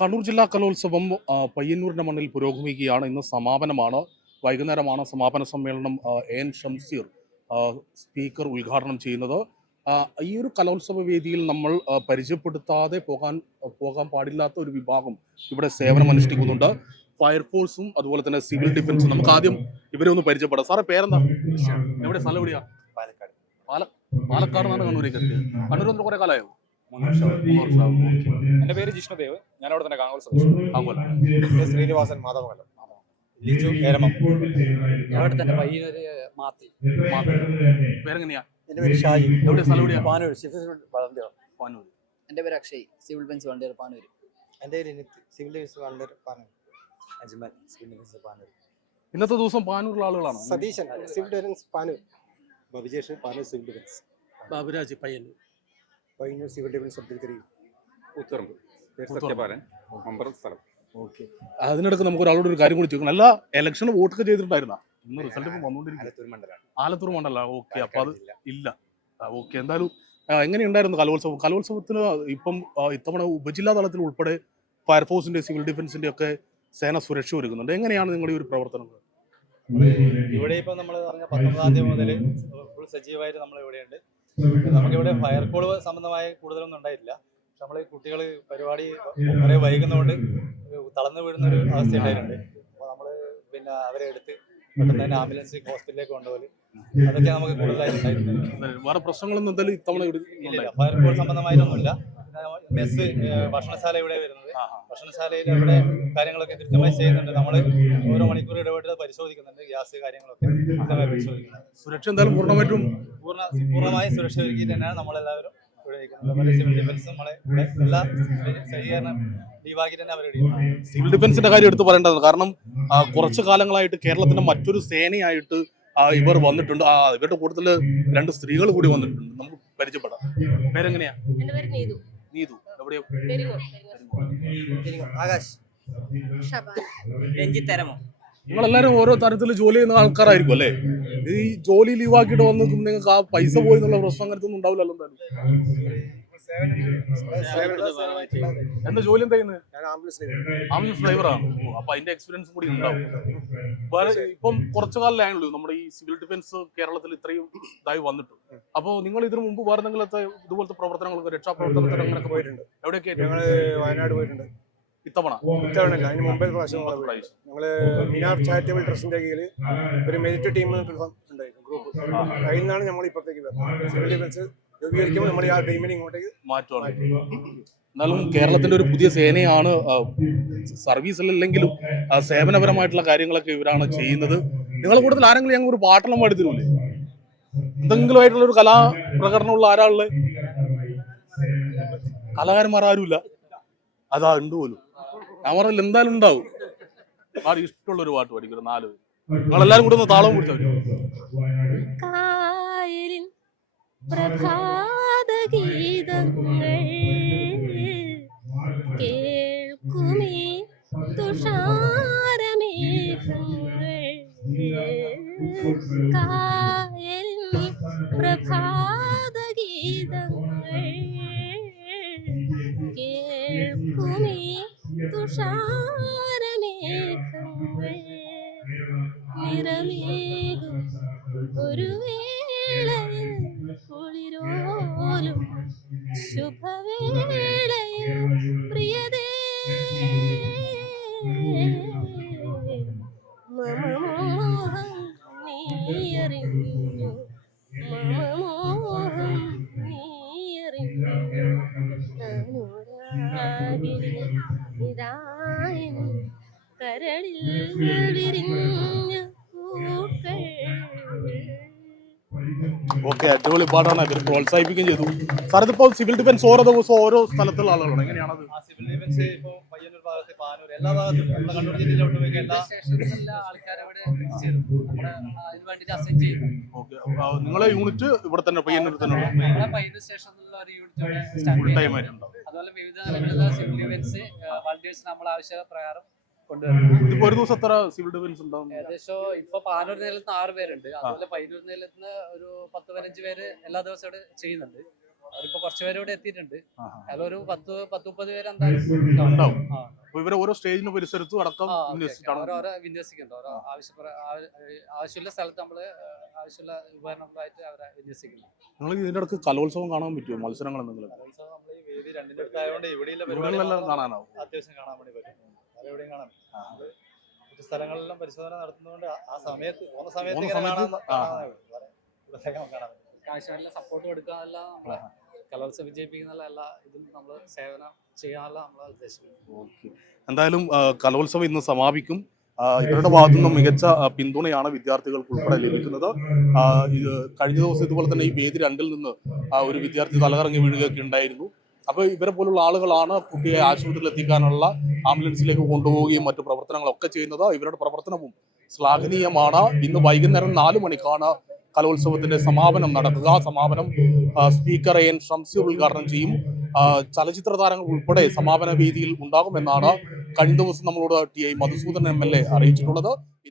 കണ്ണൂർ ജില്ലാ കലോത്സവം പയ്യന്നൂരിന്റെ മണ്ണിൽ പുരോഗമിക്കുകയാണ്. ഇന്ന് സമാപനമാണ്. വൈകുന്നേരമാണ് സമാപന സമ്മേളനം എൻ ഷംസീർ സ്പീക്കർ ഉദ്ഘാടനം ചെയ്യുന്നത്. ഈ ഒരു കലോത്സവ വേദിയിൽ നമ്മൾ പരിചയപ്പെടുത്താതെ പോകാൻ പാടില്ലാത്ത ഒരു വിഭാഗം ഇവിടെ സേവനം അനുഷ്ഠിക്കുന്നുണ്ട്. ഫയർഫോഴ്സും അതുപോലെ തന്നെ സിവിൽ ഡിഫൻസും. നമുക്ക് ആദ്യം ഇവരെ ഒന്ന് പരിചയപ്പെടാം. സാറേ പേരെന്താ? എവിടെ സ്ഥലം എവിടെയാ? പാലക്കാട്. പാലക്കാട് നിന്നാണ് കണ്ണൂരേക്ക് എത്തിയത്. കണ്ണൂർ വന്നിട്ട് കുറെ കാലമായോ? 3 വർഷമാവും. എന്റെ പേര് ജിഷ്ണുദേവ്. ഞാൻ അവിടെ തന്നെ കാങ്കോൽ സ്വദേശി. ശ്രീനിവാസൻ മാധവമംഗലം. ലിജു ഏരമം. അവിടെ തന്നെ പയ്യന്നൂര് മാത്തി. പേരെങ്ങനെയാ? എന്റെ പേര് ഷായി. എവിടെ സ്ഥലം എവിടെയാ? പാനൂർ. Civil volunteer. പാനൂർ. എന്റെ പേര് Akshay, civil defence volunteer Panoor. എന്റെ പേര് Linith, civil defence volunteer Panoor. Ajmal, civil defence Panoor. ഇന്നത്തെ ദിവസം പാനൂരിലുള്ള ആളുകളാണ്. Satheesan, civil defence Panoor. Babijesh, Panoor civil defence. Baburaj, Payyanur. Payyanur civil defence secretary. ഉത്തരമ്പ് സത്യപാലൻ മെമ്പർ സ്ഥലം. ഓക്കെ. അതിനിടയ്ക്ക് നമുക്ക് ഒരാളോട് ഒരു കാര്യം കൂടി ചോദിക്കണം. അല്ല, ഇലക്ഷന് വോട്ടൊക്കെ ചെയ്തിട്ടുണ്ടായിരുന്ന? ഇന്ന് റിസൾട്ട് ഇപ്പം വന്നുകൊണ്ടിരിക്കും. ആലത്തൂർ മണ്ഡല. ഓക്കെ. അപ്പൊ അത് ഇല്ല. ഓക്കെ. എന്തായാലും എങ്ങനെയുണ്ടായിരുന്നു കലോത്സവം? കലോത്സവത്തിന് ഇപ്പം ഇത്തവണ ഉപജില്ലാ തലത്തിൽ ഉൾപ്പെടെ ഫയർഫോഴ്സിന്റെ സിവിൽ ഡിഫൻസിന്റെ ഒക്കെ സേന സുരക്ഷ ഒരുക്കുന്നുണ്ട്. എങ്ങനെയാണ് നിങ്ങളുടെ ഈ ഒരു പ്രവർത്തനങ്ങൾ? ഇവിടെ ഇപ്പം നമ്മൾ പറഞ്ഞ 19-ാം തീയതി മുതൽ ഫുൾ സജീവമായിട്ട് നമ്മൾ ഇവിടെയുണ്ട്. നമുക്കിവിടെ ഫയർ കോൾ സംബന്ധമായ കൂടുതലൊന്നും ഉണ്ടായിട്ടില്ല. പക്ഷെ നമ്മൾ കുട്ടികൾ പരിപാടി കുറേ വൈകുന്നതുകൊണ്ട് തളർന്നു വീഴുന്ന ഒരു അവസ്ഥ ഉണ്ടായിട്ടുണ്ട്. അപ്പോൾ നമ്മൾ പിന്നെ അവരെ എടുത്ത് പെട്ടെന്ന് തന്നെ ആംബുലൻസ് ഹോസ്പിറ്റലിലേക്ക് കൊണ്ടുപോകല് അതൊക്കെ നമുക്ക് കൂടുതലായിട്ട് ഉണ്ടായിട്ടുണ്ട്. വേറെ പ്രശ്നങ്ങളൊന്നും എന്തായാലും ഇത്തവണ ഇല്ല, ഫയർ കോൾ സംബന്ധമായിട്ടൊന്നുമില്ല. മെസ്സ് ഭക്ഷണശാല ഇവിടെ വരുന്നത്. ഭക്ഷണശാലയിൽ അവിടെ കാര്യങ്ങളൊക്കെ കൃത്യമായി ചെയ്യുന്നുണ്ട്. നമ്മൾ ഓരോ മണിക്കൂർ ഇടപെട്ട് പരിശോധിക്കുന്നുണ്ട്. ഗ്യാസ് കാര്യങ്ങളൊക്കെ കൃത്യമായി പരിശോധിക്കുന്നുണ്ട്. സുരക്ഷ എന്തായാലും പൂർണ്ണമായി സുരക്ഷ ഒരുക്കിയിട്ട് തന്നെയാണ് നമ്മളെല്ലാവരും ഇവിടെ നിൽക്കുന്നത്. സിവിൽ ഡിഫൻസ് നമ്മളെ ഇവിടെ എല്ലാ സഹകരണം ലീവാക്കിയിട്ട് തന്നെ അവരെടുക്കുന്നത്. സിവിൽ ഡിഫൻസിന്റെ കാര്യം എടുത്ത് പറയേണ്ടതാണ്. കാരണം കുറച്ചു കാലങ്ങളായിട്ട് കേരളത്തിന്റെ മറ്റൊരു സേനയായിട്ട് ഇവർ വന്നിട്ടുണ്ട്. ഇവരുടെ കൂട്ടത്തിൽ 2 സ്ത്രീകൾ കൂടി വന്നിട്ടുണ്ട്. നമുക്ക് പരിചയപ്പെടാം. പേരെങ്ങനെയാ? എന്റെ പേര് നീതു. നീതു. എവിടെയാ? ആകാശ്, രഞ്ജിത്തരമോ. നിങ്ങളെല്ലാരും ഓരോ തരത്തിൽ ജോലി ചെയ്യുന്ന ആൾക്കാരായിരിക്കും അല്ലേ? ഈ ജോലി ലീവാക്കിയിട്ട് വന്ന് നിങ്ങൾക്ക് ആ പൈസ പോയി എന്നുള്ള പ്രശ്നം അങ്ങനത്തെ ഒന്നും ഉണ്ടാവില്ലല്ലോ? എന്താ ജോലി എന്താ ചെയ്യുന്നത്? ആംബുലൻസ് ഡ്രൈവറാണ്. അപ്പൊ അതിന്റെ എക്സ്പീരിയൻസ് കൂടി ഉണ്ടാവും. ഇപ്പം കുറച്ചു കാലമായുള്ളൂ നമ്മുടെ ഈ സിവിൽ ഡിഫൻസ് കേരളത്തിൽ ഇത്രയും ഇതായി വന്നിട്ട്. അപ്പൊ നിങ്ങൾ ഇതിനു മുമ്പ് വേറെ എന്തെങ്കിലും ഇതുപോലത്തെ പ്രവർത്തനങ്ങളൊക്കെ രക്ഷാപ്രവർത്തനത്തിന് അങ്ങനെയൊക്കെ പോയിട്ടുണ്ട്? എവിടെയൊക്കെ? വയനാട് പോയിട്ടുണ്ട്. ഇത്തവണ അതിന് മുമ്പേ പ്രാവശ്യം ഞങ്ങള് മിനാർ ചാരിറ്റബിൾ ട്രസ്റ്റിന്റെ കീഴിൽ ഒരു മെരിറ്റ് ടീം ഉണ്ടായിരുന്നു, ഗ്രൂപ്പ്. അതിൽ നിന്നാണ് നമ്മൾ ഇപ്പത്തേക്ക് വരുന്നത്. സിവിൽ ഡിഫൻസ് രൂപീകരിക്കുമ്പോൾ നമ്മൾ ആ ടീമിനെ ഇങ്ങോട്ടേക്ക് മാറ്റുവാണ്. എന്നാലും കേരളത്തിന്റെ ഒരു പുതിയ സേനയാണ്. സർവീസിലെല്ലെങ്കിലും സേവനപരമായിട്ടുള്ള കാര്യങ്ങളൊക്കെ ഇവരാണ് ചെയ്യുന്നത്. നിങ്ങളെ കൂടുതൽ ആരെങ്കിലും ഞങ്ങൾ ഒരു പാട്ടെല്ലാം പാടി തരൂലേ? എന്തെങ്കിലും ആയിട്ടുള്ള ഒരു കലാപ്രകടനമുള്ള ആരാളുള്ള കലാകാരന്മാർ ആരുമില്ല? അതാ ഉണ്ട് പോലും. ഞാൻ പറഞ്ഞില്ല, എന്തായാലും ഉണ്ടാവും. പാടി ഇഷ്ടമുള്ള ഒരു പാട്ട് പഠിക്കുന്നത് 4 പേര്. നിങ്ങളെല്ലാരും കൂടെ ഒന്ന് താളവും പിടിച്ചാൽ പ്രഭാതഗീതങ്ങൾ കേൾക്കുമേ തുഷാരമേഘങ്ങൾ കായലിൽ പ്രഭാതഗീതങ്ങൾ കേൾക്കുമേ തുഷാരമേഘങ്ങൾ നിറമേകും ഒരു വേളയിൽ കുളിരോലും ശുഭവേളയിൽ പ്രിയതേ മമമോഹം നീയറിഞ്ഞു മമമോഹം നീയറിഞ്ഞു അനുരാഗിണി ഇതായൻ കരളിൽ വിരിഞ്ഞ പൂക്കൾ. ഓക്കെ. അടിപൊളി പാട്ടാണ്. ഇവർ പ്രോത്സാഹിപ്പിക്കുകയും ചെയ്തു. സാർ, ഇതിപ്പോ സിവിൽ ഡിഫൻസ് ഓരോ ദിവസം ഓരോ സ്ഥലത്തുള്ള ആളുകളാണ്. എങ്ങനെയാണത്? സിവിൽ ഡിഫൻസ് ഇപ്പോൾ പയ്യന്നൂർ ഭാഗത്ത്, പാനൂർ, എല്ലാ ഭാഗത്തും നമ്മുടെ കണ്ണൂർ ജില്ലയിലോട്ട് പോയി എല്ലാ നിങ്ങളെ യൂണിറ്റ് ഇവിടെ തന്നെ പയ്യന്നൂർ തന്നെ ഫുൾ ടൈം ആയിട്ടുണ്ടാവും. അതുപോലെ വിവിധ തലങ്ങളിലുള്ള സിവിൽ ഡിഫൻസ് വളണ്ടിയേഴ്സ് നമ്മൾ ആവശ്യപ്രകാരം കൊണ്ടുവരുന്നത്. ഇതിപ്പോ ഒരു ദിവസം എത്ര സിവിൽ ഡിഫൻസ് ഉണ്ടാവും? ഏകദേശം ഇപ്പൊ പാനൂർ നിലത്ത് 6 പേരുണ്ട്. അതുപോലെ പയ്യന്നൂർ നിലത്ത് ഒരു 10-15 പേര് എല്ലാ ദിവസവും ഇവിടെ ചെയ്യുന്നുണ്ട്. അവരിപ്പോ കുറച്ചുപേര് ഇവിടെ എത്തിയിട്ടുണ്ട്. ആഹാ. അതിലൊരു 10-30 പേര് എന്തായാലും കാണും. ഉണ്ടാവും. ആ, അപ്പൊ ഇവരെ ഓരോ സ്റ്റേജിന് പരിസരത്തും അടക്കം ആ, ഓക്കേ, ഓക്കേ. വിന്യസിച്ചിട്ടാണ് ഓരോരോ വിന്യസിക്കുന്നുണ്ട്. ഓരോ ആവശ്യമുള്ള സ്ഥലത്ത് നമ്മള് ആവശ്യമുള്ള ഉപകരണങ്ങളായിട്ട് അവരെ വിന്യസിക്കുന്നു. നിങ്ങൾ ഇതിന്റെ അടുത്ത് കലോത്സവം കാണാൻ പറ്റുമോ? മത്സരങ്ങൾ എന്തെങ്കിലും കലോത്സവം നമ്മൾ ഈ വേദി രണ്ടിന്റെ അടുത്തായതുകൊണ്ട് ഇവിടെയുള്ള ഇവിടെയെല്ലാം പരിപാടി കാണാനാവും. അത്യാവശ്യം കാണാൻ വേണ്ടി പറ്റും. വേറെ എവിടെയും കാണാൻ പറ്റും. നമ്മള് മറ്റു സ്ഥലങ്ങളിലെല്ലാം പരിശോധന നടത്തുന്നതുകൊണ്ട് ആ സമയത്ത് പോകുന്ന സമയത്ത് പോകുന്ന ഇങ്ങനെ സമയത്ത് കാണാൻ വേറെ കൂടുതലായി കാണാൻ പറ്റും. കാശുമായിട്ടുള്ള സപ്പോർട്ട് കൊടുക്കാനല്ല നമ്മളെ കലോത്സവം വിജയിപ്പിക്കുന്ന എല്ലാ ഇതും നമ്മൾ സേവനം ചെയ്യാനല്ല നമ്മളെ ഉദ്ദേശിക്കുന്നത്. ഓക്കെ. എന്തായാലും കലോത്സവം ഇന്ന് സമാപിക്കും. ഇവരുടെ ഭാഗത്തു നിന്നും മികച്ച പിന്തുണയാണ് വിദ്യാർത്ഥികൾക്ക് ഉൾപ്പെടെ ലഭിക്കുന്നത്. ഇത് കഴിഞ്ഞ ദിവസം ഇതുപോലെ തന്നെ ഈ വേദി 2-ൽ നിന്ന് ഒരു വിദ്യാർത്ഥി തലകറങ്ങി വീഴുകയൊക്കെ ഉണ്ടായിരുന്നു. അപ്പോൾ ഇവരെ പോലുള്ള ആളുകളാണ് കുട്ടിയെ ആശുപത്രിയിൽ എത്തിക്കാനുള്ള ആംബുലൻസിലേക്ക് കൊണ്ടുപോവുകയും മറ്റു പ്രവർത്തനങ്ങളൊക്കെ ചെയ്യുന്നത്. ഇവരുടെ പ്രവർത്തനവും ശ്ലാഘനീയമാണ്. ഇന്ന് വൈകുന്നേരം 4 മണിക്കാണ് കലോത്സവത്തിന്റെ സമാപനം നടക്കുക. സമാപനം സ്പീക്കർ എൻ ഷംസീർ ഉദ്ഘാടനം ചെയ്യും. ചലച്ചിത്ര താരങ്ങൾ ഉൾപ്പെടെ സമാപന വേദിയിൽ ഉണ്ടാകുമെന്നാണ് കഴിഞ്ഞ ദിവസം നമ്മളോട് ടി ഐ മധുസൂദനൻ MLA അറിയിച്ചിട്ടുള്ളത്.